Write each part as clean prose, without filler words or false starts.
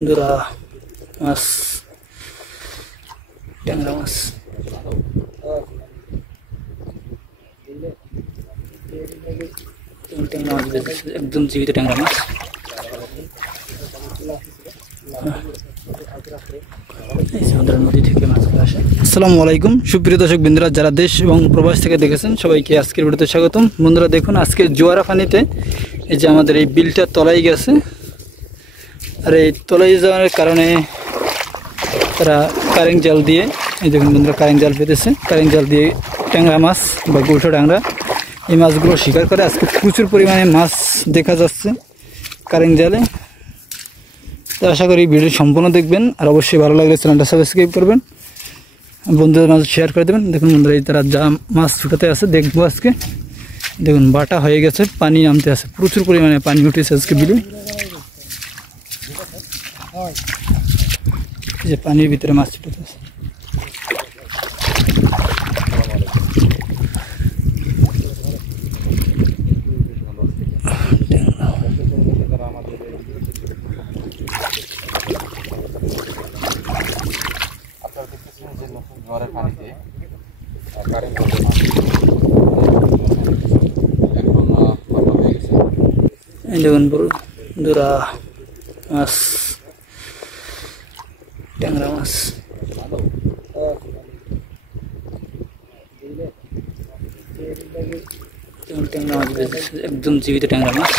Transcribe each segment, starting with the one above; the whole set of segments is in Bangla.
বন্ধুরা মাছ ট্যাংরা মাছ ট্যাংরা মাছ একদম জীবিত ট্যাংরা মাছ। নদী থেকে মাছগুলো আসে। আসসালামু আলাইকুম সুপ্রিয় দর্শক বন্ধুরা, যারা দেশ এবং প্রবাস থেকে দেখেছেন সবাইকে আজকের ভিডিওতে স্বাগতম। বন্ধুরা দেখুন, আজকে জোয়ারা পানিতে এই যে আমাদের এই বিলটা তলায় গেছে, আর এই তলায় যাওয়ার কারণে তারা কারেন্ট জাল দিয়ে, এই দেখুন বন্ধুরা কারেন্ট জাল পেতেছে, কারেন্ট জাল দিয়ে ট্যাংরা মাছ বা গুলশা ট্যাংরা এই মাছগুলো শিকার করে। আজকে প্রচুর পরিমাণে মাছ দেখা যাচ্ছে কারেন্ট জালে। তো আশা করি ভিডিও সম্পূর্ণ দেখবেন, আর অবশ্যই ভালো লাগলে চ্যানেলটা সাবস্ক্রাইব করবেন, বন্ধুদের মাঝে শেয়ার করে দেবেন। দেখুন বন্ধুরা এই তারা যা মাছ ছুটাতে আছে দেখবো আজকে। দেখুন বাটা হয়ে গেছে, পানি নামতে আছে, প্রচুর পরিমাণে পানি উঠেছে আজকে বিলে। যে পানির ভিতরে মাছ ছুটাতে আছে। দেখুন বন্ধুরা মাছ ট্যাংরা মাছ ট্যাংরা মাছ একদম জীবিত ট্যাংরা মাছ।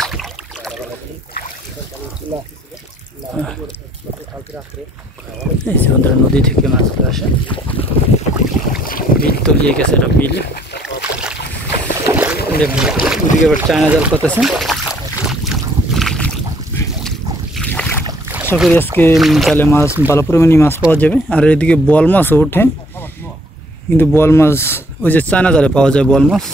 নদী থেকে মাছগুলো আসে, বিল তলিয়ে গেছে, এটা বিল। ওদিকে আবার চায়না জাল পাতেছে। আশা করি আজকে জালে মাছ ভালো পরিমাণে মাছ পাওয়া যাবে। আর এদিকে বল মাছও ওঠে, কিন্তু বল মাছ ওই যে চায়না জালে পাওয়া যায় বল মাছ।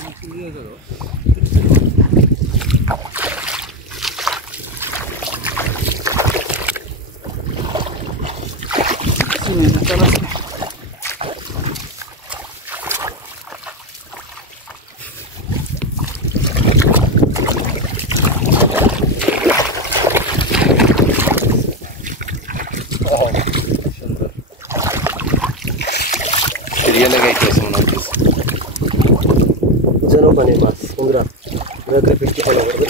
জনপানি মাছ বন্ধুরা বৃষ্টি ফলো করবে।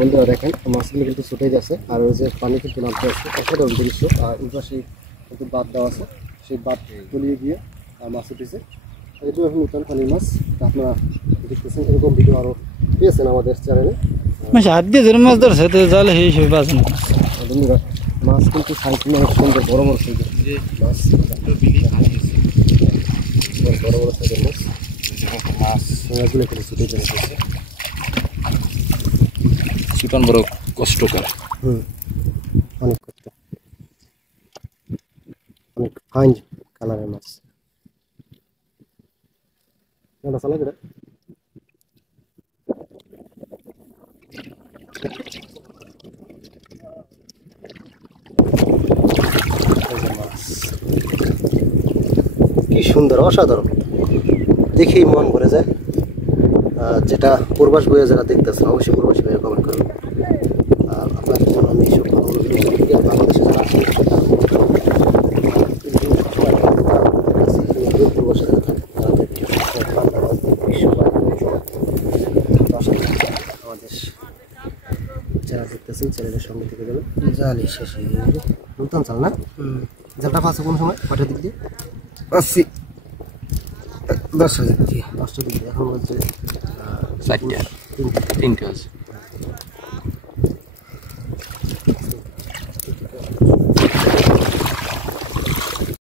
বন্ধুরা দেখেন মাছগুলো কিন্তু ছুটে যাচ্ছে, আর ওই যে পানি কিন্তু নামতে আসছে, অসাধারণ দৃশ্য। আর এই পাশে কিন্তু বাঁধ দেওয়া আছে, সেই বাঁধ তলিয়ে গিয়ে মাছ উঠেছে। এটি এখন নতুন পানির মাছ, আপনারা দেখতেছেন। এরকম ভিডিও আরও পেয়েছেন আমাদের চ্যানেলে। মাছ ধরছে জালে বন্ধুরা মাছ কিন্তু সাইজ অনেক সুন্দর, বড় বড় সাইজের মাছ, বড় বড় সাইজের মাছ। মাছগুলো কিন্তু ছুটে যাচ্ছে, সুতরাং বড় কষ্টকর, অনেক কষ্ট, অনেক ফাইন কালারের মাছ। চালা করে কি সুন্দর, অসাধারণ, দেখেই মন ভরে যায়। যেটা প্রবাস বইয়ে যারা দেখতেছেন অবশ্যই প্রবাসী বইয়ে কমেন্ট করবেন। আর আপনাদের জন্য আমি এইসব ভালো ভালো ভিডিও করি। বাংলাদেশে যারা আছেন প্রবাসে থাকেন, আমাদের যারা দেখতেছেন চ্যানেলের সঙ্গে থেকে যাবেন। জাল শেষ হয়ে যাবে, নতুন চাল না? জালটা পাচ্ছে কোন সময়, কটার দিক দিয়ে? 10টা দিক দিয়ে। 10টা দিক দিয়ে। এখন হচ্ছে 4টা 3টে আছে।